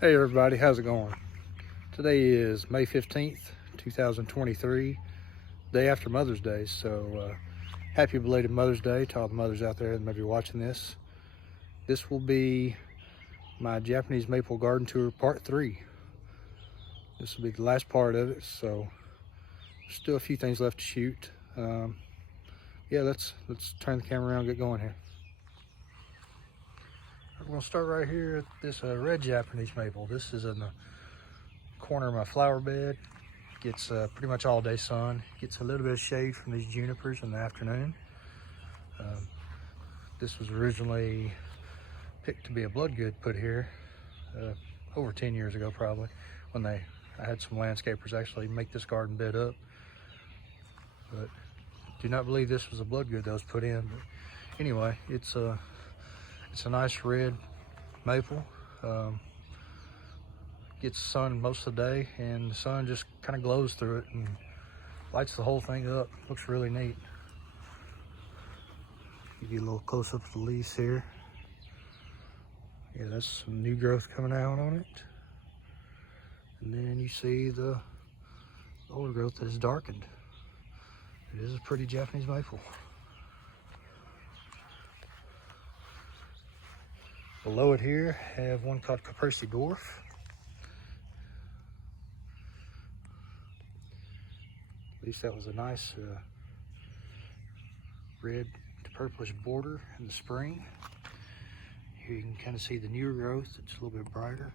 Hey everybody, how's it going? Today is May 15th, 2023, day after Mother's Day, so happy belated Mother's Day to all the mothers out there that may be watching this. This will be my Japanese maple garden tour part 3. This will be the last part of it, so still a few things left to shoot. Yeah, let's turn the camera around and get going here. I'm going to start right here at this red Japanese maple. This is in the corner of my flower bed. Gets pretty much all day sun. Gets a little bit of shade from these junipers in the afternoon. This was originally picked to be a bloodgood put here over 10 years ago probably, when I had some landscapers actually make this garden bed up. But do not believe this was a bloodgood that was put in. But anyway, it's a nice red maple. Gets sun most of the day, and the sun just kind of glows through it and lights the whole thing up. Looks really neat. Give you a little close up of the leaves here. Yeah, that's some new growth coming out on it. And then you see the old growth that is darkened. It is a pretty Japanese maple. Below it here, I have one called Dwarf. At least that was a nice red to purplish border in the spring. Here you can kind of see the newer growth. It's a little bit brighter.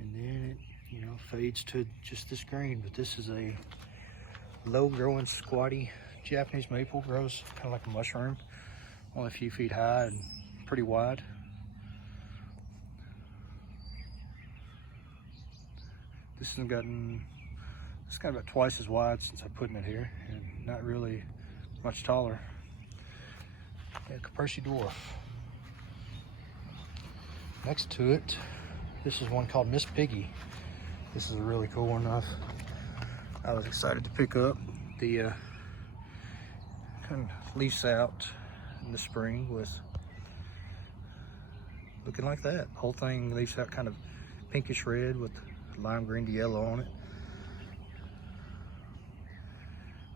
And then it, fades to just this green. But this is a low growing squatty Japanese maple. Grows kind of like a mushroom, only a few feet high and pretty wide. This has gotten, it's got about twice as wide since I put it here, and not really much taller. Yeah, Dwarf. Next to it, this is one called Miss Piggy. This is a really cool one. I was excited to pick up. The kind of leaves out in the spring with looking like that. The whole thing leaves out kind of pinkish red with lime green to yellow on it.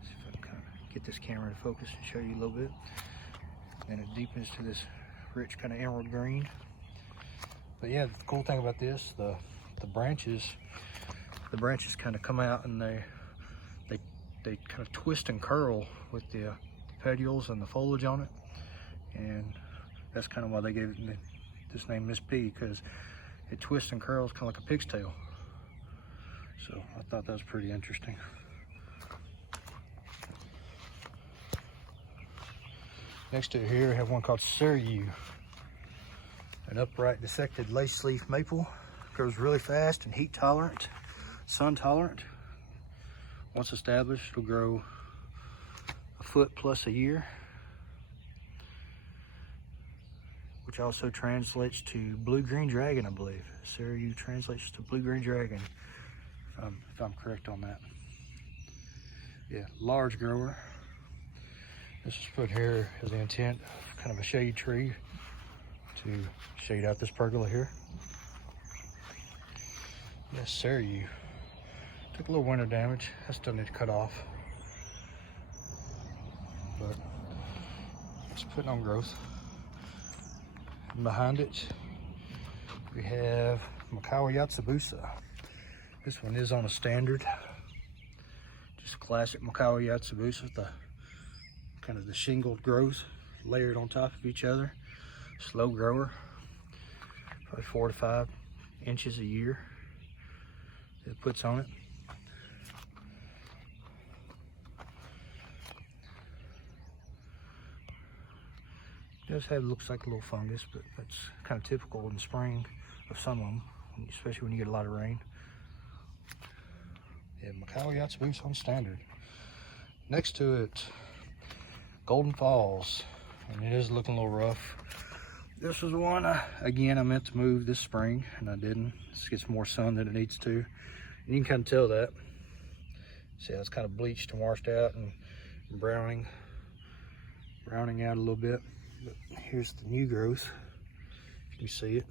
See if I can kind of get this camera to focus and show you a little bit. And it deepens to this rich kind of emerald green. But yeah, the cool thing about this, the branches kind of come out and they kind of twist and curl with the petioles and the foliage on it. And that's kind of why they gave it this name Miss Pig, because it twists and curls kind of like a pig's tail. So I thought that was pretty interesting. Next to it here, I have one called Shrub, an upright dissected lace leaf maple. Grows really fast and heat tolerant, sun tolerant. Once established, it'll grow a foot plus a year, which also translates to blue-green dragon, I believe. Shrub translates to blue-green dragon, if I'm correct on that. Yeah, large grower. This is put here as the intent of kind of a shade tree to shade out this pergola here. Yes, Shrub. Took a little winter damage. I still need to cut off, but it's putting on growth. And behind it, we have Yatsubusa. This one is on a standard, just classic Yatsubusa with the kind of the shingled growth layered on top of each other. Slow grower, probably 4 to 5 inches a year it puts on it. It does have, looks like a little fungus, but that's kind of typical in the spring of some of them, especially when you get a lot of rain. Yeah, Yatsubusa on standard. Next to it, Golden Falls, and it is looking a little rough. This was one, again, I meant to move this spring, and I didn't. This gets more sun than it needs to. And you can kind of tell that. See how it's kind of bleached and washed out and browning out a little bit. But here's the new growth. You can see it.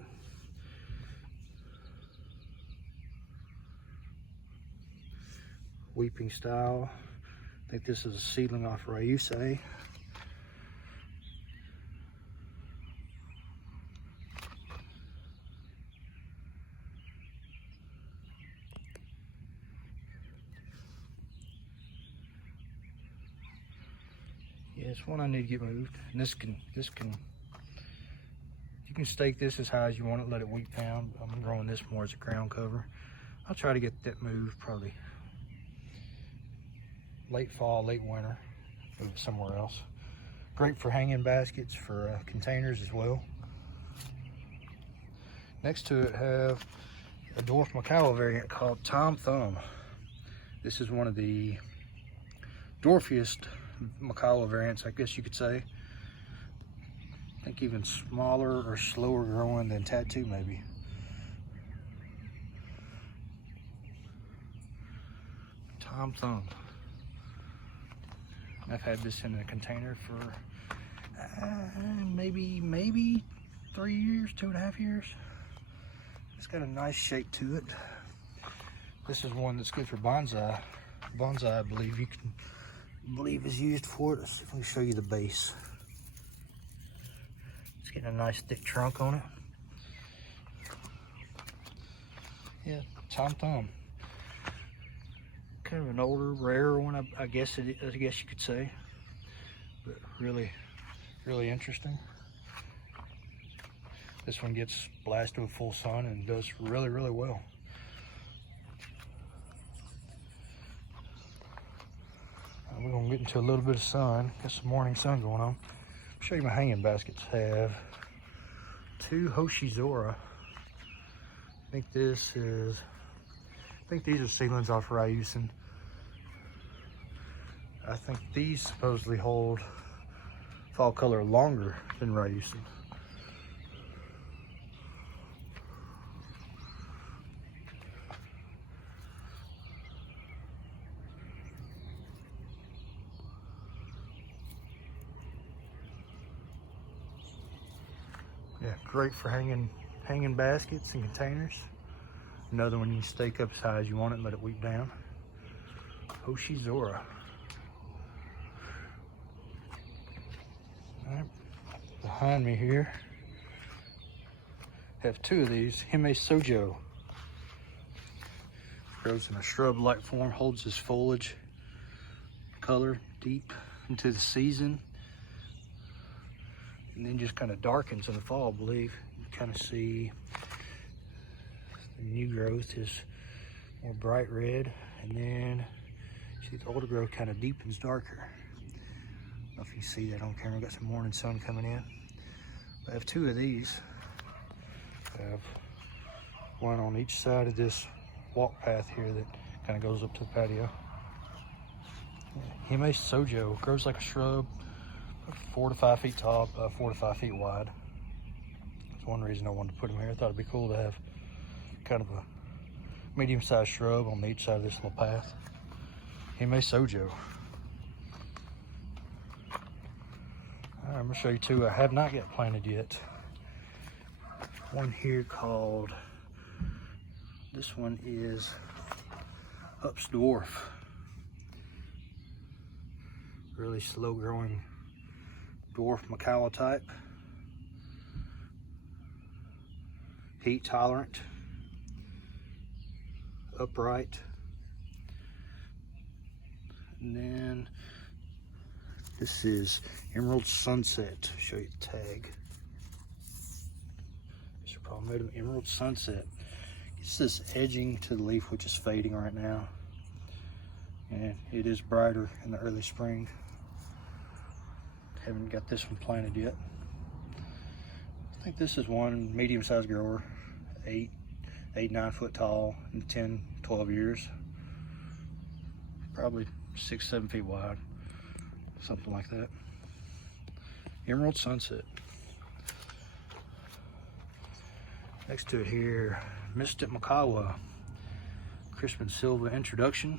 weeping style. I think this is a seedling off Ryusei. Yeah, it's one I need to get moved. And you can stake this as high as you want it, let it weep down. I'm growing this more as a ground cover. I'll try to get that moved probably late fall, late winter, move it somewhere else. Great for hanging baskets, for containers as well. Next to it have a dwarf Macao variant called Tom Thumb. This is one of the dwarfiest Macao variants, I guess you could say. I think even smaller or slower growing than Tattoo maybe. Tom Thumb. I've had this in a container for maybe 3 years, 2.5 years. It's got a nice shape to it. This is one that's good for bonsai. Bonsai, I believe is used for it. Let me show you the base. It's getting a nice thick trunk on it. Yeah, Tom Thumb. Kind of an older, rarer one, I guess you could say, but really interesting. This one gets blasted with full sun and does really well. We're gonna get into a little bit of sun. Got some morning sun going on. I'll show you my hanging baskets. Have 2 Hoshizora. I think these are seedlings off Ryusei. I think these supposedly hold fall color longer than Ryusei. Yeah, great for hanging baskets and containers. Another one you can stake up as high as you want it and let it weep down. Hoshizora. All right. Behind me here, have 2 of these. Hime Sojo. Grows in a shrub-like form, holds his foliage color deep into the season, and then just kind of darkens in the fall, I believe. You kind of see the new growth is more bright red, and then see the older growth kind of deepens darker. I don't know if you see that on camera. Got some morning sun coming in. I have 2 of these. I have one on each side of this walk path here that kind of goes up to the patio. Hime Sojo grows like a shrub, 4 to 5 feet tall, 4 to 5 feet wide. That's one reason I wanted to put them here. I thought it'd be cool to have kind of a medium-sized shrub on each side of this little path. Hime Sojo. All right, I'm gonna show you 2 I have not got planted yet. One here called, this one is Up's Dwarf. Really slow growing dwarf Macao type. Heat tolerant. Upright. And then this is Emerald Sunset. Show you the tag. These are probably made of Emerald Sunset. It's this edging to the leaf, which is fading right now, and it is brighter in the early spring. Haven't got this one planted yet. I think this is one medium-sized grower, 9 foot tall, and 10, 12 years. Probably 6, 7 feet wide, something like that. Emerald Sunset. Next to it here, Mystic Makawa, Crispin Silva Introduction.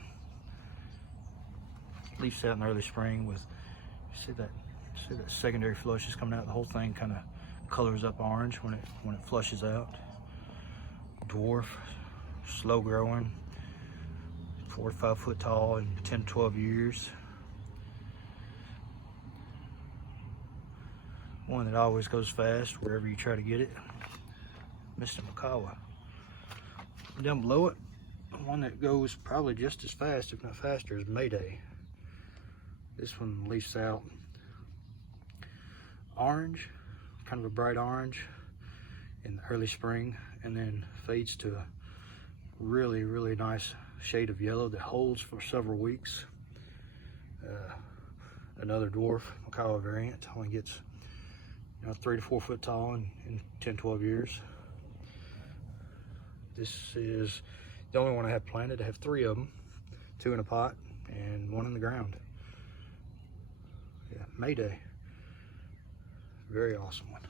Leaves out in early spring with, see that secondary flushes coming out. The whole thing kind of colors up orange when it flushes out. Dwarf, slow growing, 4 to 5 foot tall in 10 to 12 years. One that always goes fast wherever you try to get it, Mr. Makawa. Down below it, one that goes probably just as fast, if not faster, is Mayday. This one leaves out orange, kind of a bright orange in the early spring, and then fades to a really, really nice shade of yellow that holds for several weeks. Another dwarf Makawa variant, only gets 3 to 4 foot tall in 10, 12 years. This is the only one I have planted. I have 3 of them, 2 in a pot and 1 in the ground. Yeah, Mayday, very awesome one.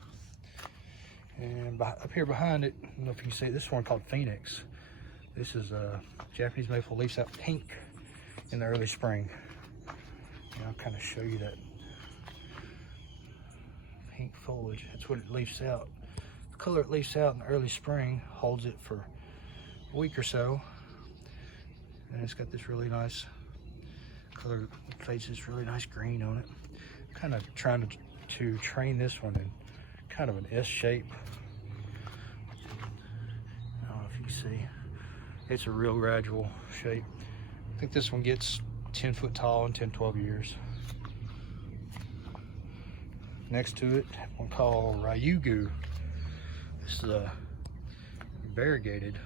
And up here behind it, I don't know if you can see it, this one called Phoenix. This is a Japanese maple, leaves out pink in the early spring. And I'll kind of show you that pink foliage. That's what it leaves out. The color it leaves out in the early spring holds it for a week or so, and it's got this really nice color, fades this really nice green on it. I'm kind of trying to train this one in kind of an S shape. I don't know if you can see, it's a real gradual shape. I think this one gets 10 foot tall in 10, 12 years. Next to it, one called Ryugu. This is a variegated.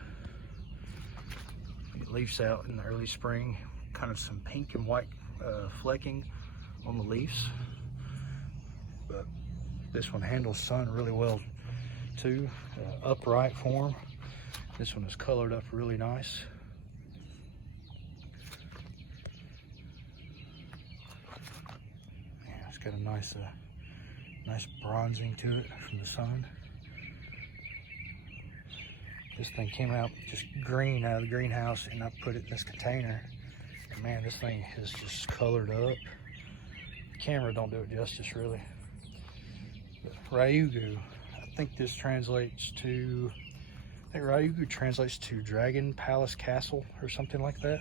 It leaves out in the early spring, kind of some pink and white flecking on the leaves. But this one handles sun really well too. Upright form. This one is colored up really nice. Yeah, it's got a nice bronzing to it from the sun. This thing came out just green out of the greenhouse, and I put it in this container. And man, this thing is just colored up. The camera don't do it justice, really. But Ryugu, I think this translates to, Ryugu translates to Dragon Palace Castle or something like that.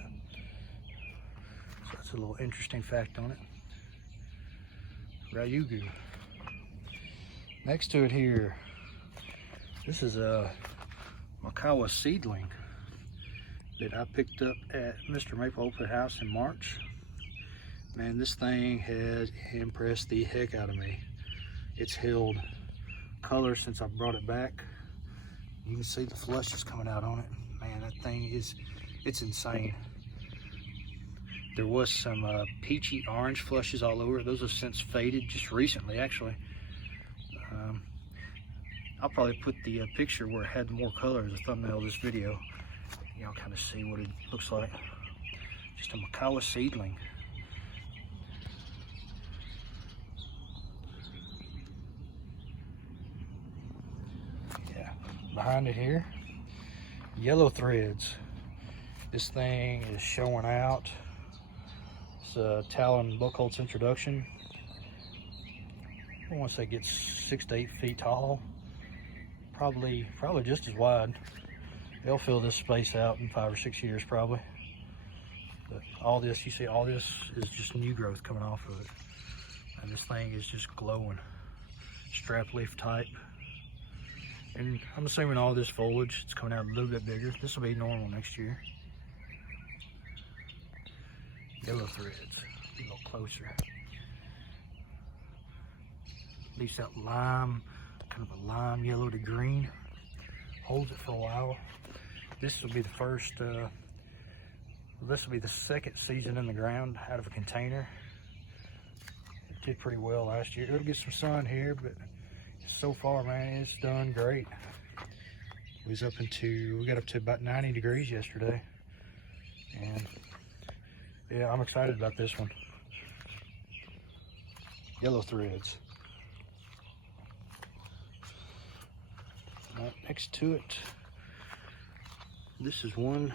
So that's a little interesting fact on it. Ryugu. Next to it here, this is a Makawa seedling that I picked up at Mr. Maple Open House in March. Man, this thing has impressed the heck out of me. It's held color since I brought it back. You can see the flushes coming out on it. Man, that thing it's insane. There was some peachy orange flushes all over it. Those have since faded just recently, actually. I'll probably put the picture where it had more color as a thumbnail of this video. Y'all kind of see what it looks like. Just a Makawa seedling. Yeah, behind it here, yellow threads. This thing is showing out. It's a Talon Buchholz introduction. I want to say it gets 6 to 8 feet tall. Probably just as wide. They'll fill this space out in 5 or 6 years probably. But all this, you see, all this is just new growth coming off of it. And this thing is just glowing. Strap leaf type. And I'm assuming all this foliage, it's coming out a little bit bigger. This will be normal next year. Yellow threads, a little closer. Leaves out lime, kind of a lime yellow to green. Holds it for a while. This will be the first, this will be the second season in the ground out of a container. It did pretty well last year. It'll get some sun here, but so far, man, it's done great. It was we got up to about 90 degrees yesterday. And yeah, I'm excited about this one. Yellow threads. Right next to it, this is one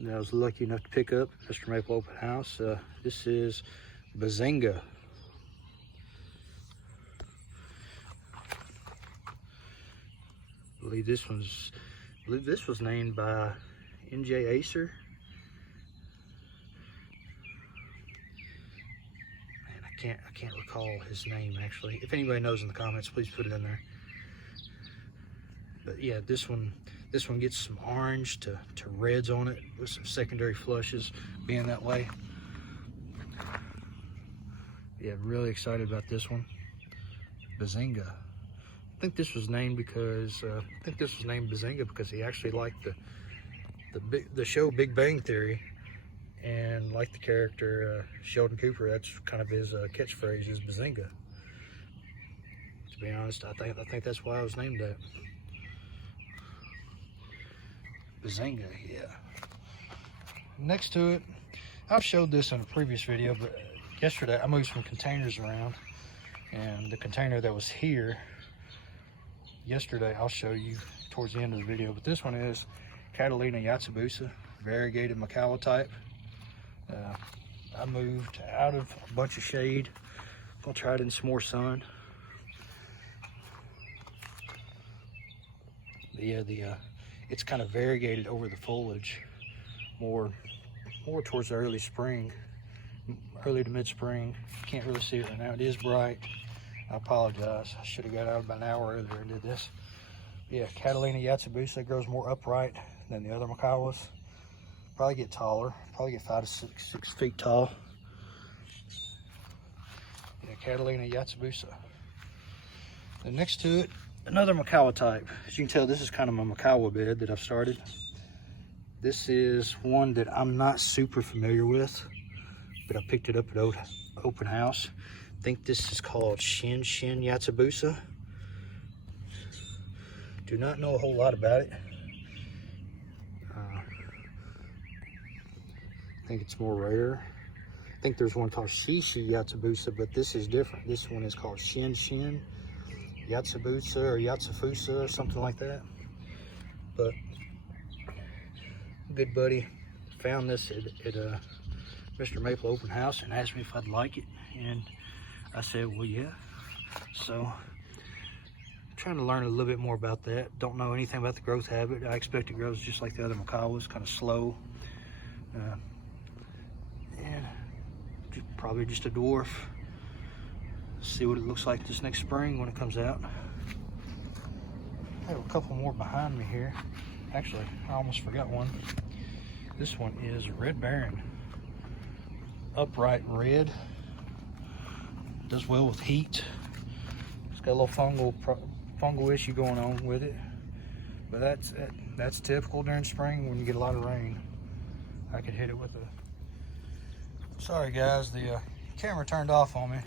that I was lucky enough to pick up at Mr. Maple Open House. This is Bazinga. I believe this was named by NJ Acer. Man, I can't recall his name actually. If anybody knows in the comments, please put it in there. But yeah, this one gets some orange to reds on it with some secondary flushes being that way. Yeah, really excited about this one. Bazinga. I think this was named Bazinga because he actually liked the show Big Bang Theory, and like the character Sheldon Cooper. That's kind of his catchphrase is Bazinga. To be honest, I think that's why I was named that. Bazinga, yeah. Next to it, I've showed this in a previous video, but yesterday I moved some containers around, and the container that was here yesterday I'll show you towards the end of the video. But this one is Catalina Yatsubusa, variegated Macao type. I moved out of a bunch of shade. I'll try it in some more sun. But yeah, it's kind of variegated over the foliage, more towards the early to mid-spring. Can't really see it right now. It is bright. I apologize. I should have got out about an hour earlier and did this. But yeah, Catalina Yatsubusa grows more upright than the other Macawas. Probably get taller. Probably get 5 to 6 feet tall. Yeah, Catalina Yatsubusa. Then next to it, another Macawa type. As you can tell, this is kind of my Macawa bed that I've started. This is one that I'm not super familiar with, but I picked it up at open house. I think this is called Shin Yatsubusa. Do not know a whole lot about it. I think it's more rare. I think there's one called Shishi Yatsubusa, but this is different. This one is called Shin Yatsubusa or Yatsufusa or something like that. But good buddy found this at Mr. Maple open house and asked me if I'd like it, and I said, well, yeah. So I'm trying to learn a little bit more about that. Don't know anything about the growth habit. I expect it grows just like the other Macawas, kind of slow. And probably just a dwarf. See what it looks like this next spring when it comes out. I have a couple more behind me here. Actually, I almost forgot one. This one is Red Baron. Upright red. Does well with heat. It's got a little fungal issue going on with it. But that's typical during spring when you get a lot of rain. I could hit it with a... Sorry guys, the camera turned off on me.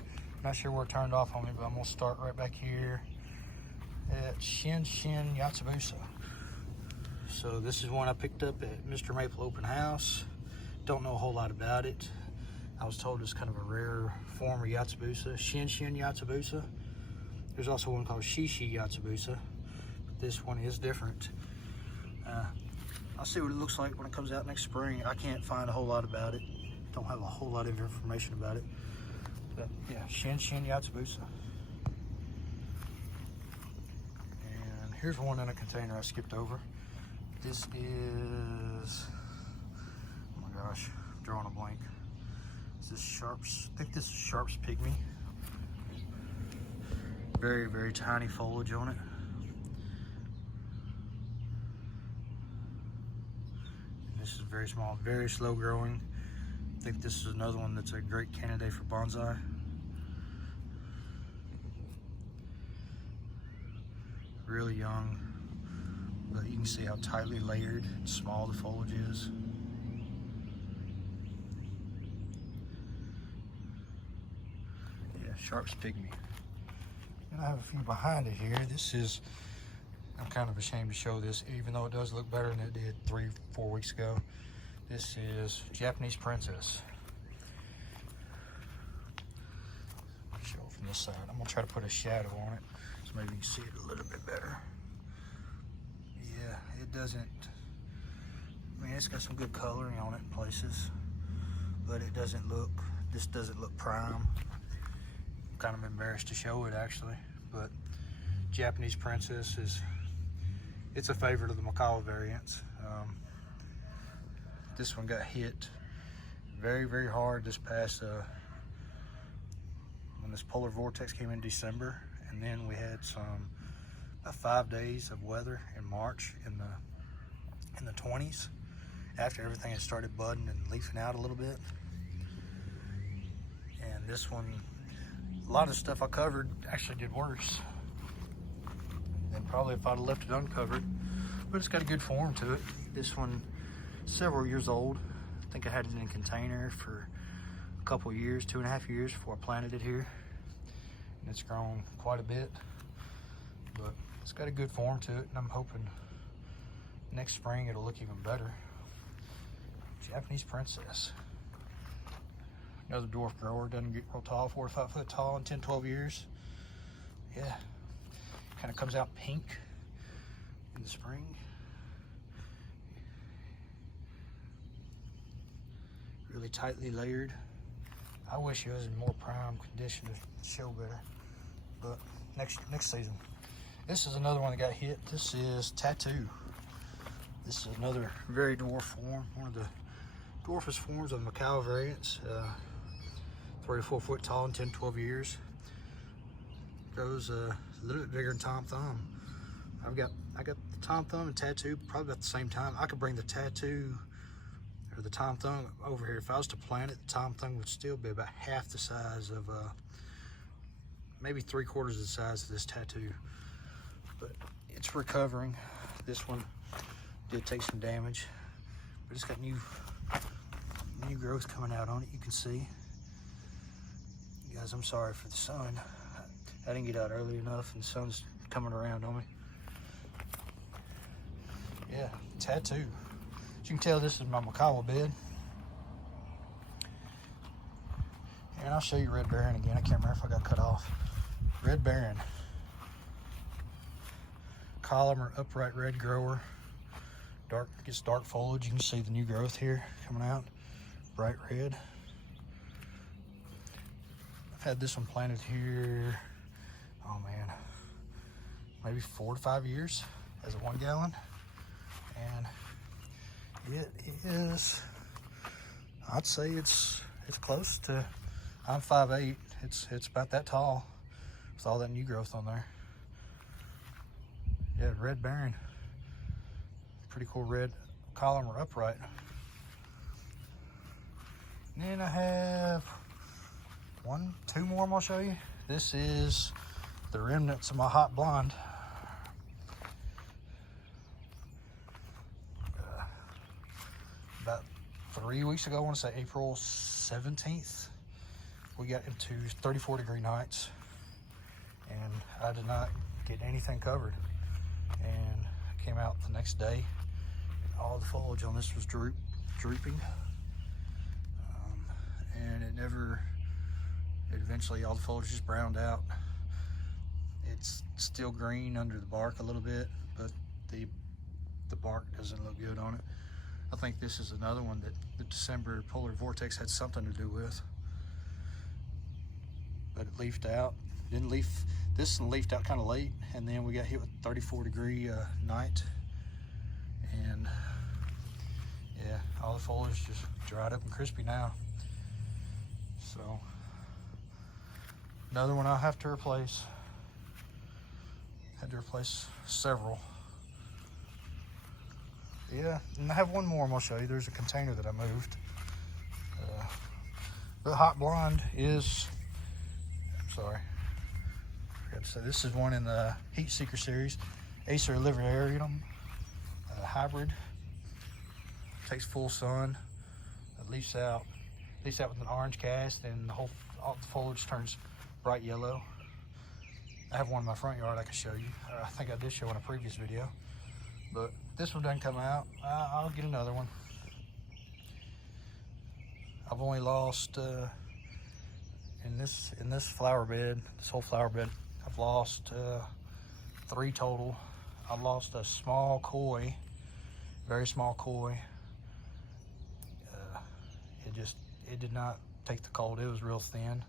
Not sure where it turned off on me, but I'm gonna start right back here at Shin Yatsubusa. So this is one I picked up at Mr. Maple open house. Don't know a whole lot about it. I was told it's kind of a rare form of Yatsubusa. Shin Yatsubusa. There's also one called Shishi Yatsubusa. But this one is different. I'll see what it looks like when it comes out next spring. I can't find a whole lot about it. Don't have a whole lot of information about it. But yeah, Shin Yatsubusa. And here's one in a container I skipped over. This is, oh my gosh, I'm drawing a blank. Is this Sharps? I think this is Sharps Pygmy. Very, very tiny foliage on it. And this is very small, very slow growing. I think this is another one that's a great candidate for bonsai. Really young, but you can see how tightly layered and small the foliage is. Yeah, Sharps Pygmy. And I have a few behind it here. This is, I'm kind of ashamed to show this, even though it does look better than it did 3-4 weeks ago. This is Japanese Princess. I'll show it from this side. I'm gonna try to put a shadow on it so maybe you can see it a little bit better. Yeah, it doesn't, I mean, it's got some good coloring on it in places, but it doesn't look, this doesn't look prime. I'm kind of embarrassed to show it actually, but Japanese Princess is, it's a favorite of the Macawa variants. This one got hit very, very hard this past, when this polar vortex came in December, and then we had about 5 days of weather in March in the 20s, after everything had started budding and leafing out a little bit. And this one, a lot of stuff I covered actually did worse than probably if I'd have left it uncovered, but it's got a good form to it. This one, several years old. I think I had it in a container for a couple years, 2.5 years before I planted it here. And it's grown quite a bit, but it's got a good form to it, and I'm hoping next spring it'll look even better. Japanese princess. Another dwarf grower, doesn't get real tall, 4 to 5 foot tall in 10, 12 years. Yeah, kind of comes out pink in the spring. Really tightly layered. I wish it was in more prime condition to show better, but next season. This is another one that got hit. This is Tattoo. This is another very dwarf form, one of the dwarfest forms of Macau variants. 3 to 4 foot tall in 10, 12 years. Grows a little bit bigger than Tom Thumb. I got the Tom Thumb and Tattoo probably about the same time. I could bring the Tattoo or the Tom Thumb over here. If I was to plant it, the Tom Thumb would still be about half the size of, maybe 3/4 of the size of this Tattoo. But it's recovering. This one did take some damage, but it's got new growth coming out on it. You can see. Guys, I'm sorry for the sun. I didn't get out early enough, and the sun's coming around on me. Yeah, Tattoo. As you can tell, this is my Macawa bed. And I'll show you Red Baron again. I can't remember if I got cut off. Red Baron. Column or upright red grower. Gets dark foliage. You can see the new growth here coming out. Bright red. I've had this one planted here, oh man, maybe 4 to 5 years as a 1 gallon. And it is, I'd say it's close to, I'm 5'8", it's about that tall with all that new growth on there. Yeah, Red Baron, pretty cool red column or upright. And then I have 1, 2 more I'm gonna show you. This is the remnants of my hot blonde. About 3 weeks ago, I want to say April 17th, we got into 34-degree nights, and I did not get anything covered. And I came out the next day, and all the foliage on this was drooping. And eventually all the foliage just browned out. It's still green under the bark a little bit, but the bark doesn't look good on it. I think this is another one that the December polar vortex had something to do with. But it leafed out. This one leafed out kind of late, and then we got hit with 34-degree night. And yeah, all the foliage just dried up and crispy now. So another one I'll have to replace. Had to replace several. Yeah, and I have one more I'm gonna show you. There's a container that I moved. The hot blonde is, I'm sorry, I forgot to say, this is one in the Heat Seeker series. Acer Livarium hybrid. Takes full sun. It leaves out with an orange cast, and all the foliage turns bright yellow. I have one in my front yard I can show you. I think I did show in a previous video, but this one doesn't come out. I'll get another one. I've only lost in this flower bed, this whole flower bed, I've lost 3 total. I've lost a small koi, very small koi. It did not take the cold. It was real thin.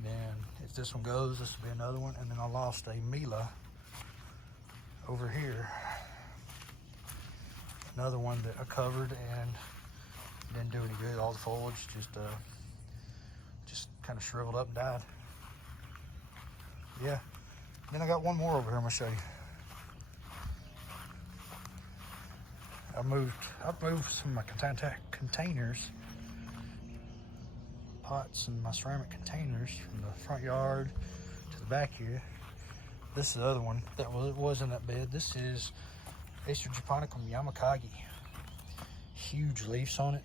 Then if this one goes, this will be another one. And then I lost a Mila over here. Another one that I covered, and didn't do any good. All the foliage just kind of shriveled up and died. Yeah. Then I got one more over here I'm gonna show you. I've moved some of my containers, pots and my ceramic containers from the front yard to the back here. This is the other one that was in that bed. This is Japonicum Yamakagi. Huge leaves on it,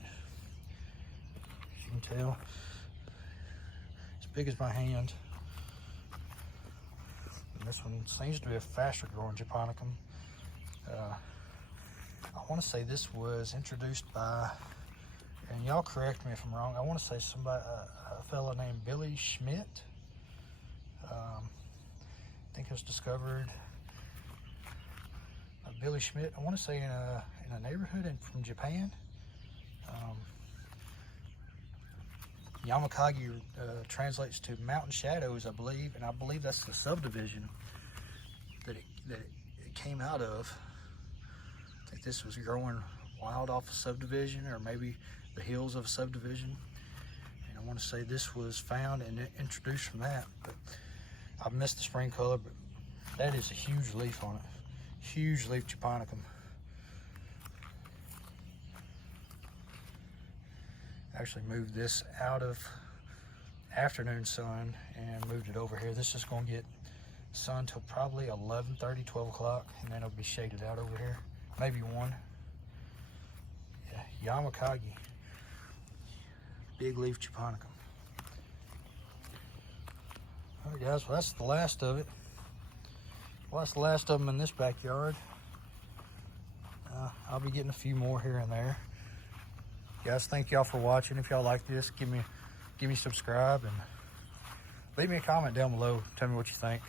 as you can tell. As big as my hand. And this one seems to be a faster growing Japonicum. I want to say this was introduced by, and y'all correct me if I'm wrong, I want to say somebody, a fellow named Billy Schmidt. I think it was discovered by Billy Schmidt, I want to say in a neighborhood from Japan. Yamakagi translates to mountain shadows, I believe, and I believe that's the subdivision that it came out of. I think this was growing wild off a subdivision, or maybe the hills of a subdivision. And I want to say this was found and introduced from that. But I missed the spring color, but that is a huge leaf on it. Huge leaf Japonicum. Actually moved this out of afternoon sun and moved it over here. This is going to get sun till probably 11:30, 12 o'clock, and then it'll be shaded out over here. Maybe 1. Yeah, Yamakagi. Big leaf Japonicum. All right, guys, well, that's the last of it. Well, that's the last of them in this backyard. I'll be getting a few more here and there. Guys, thank y'all for watching. If y'all like this, give me subscribe and leave me a comment down below. Tell me what you think.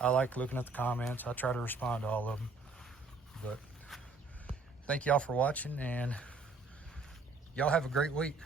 I like looking at the comments. I try to respond to all of them. But thank y'all for watching, and y'all have a great week.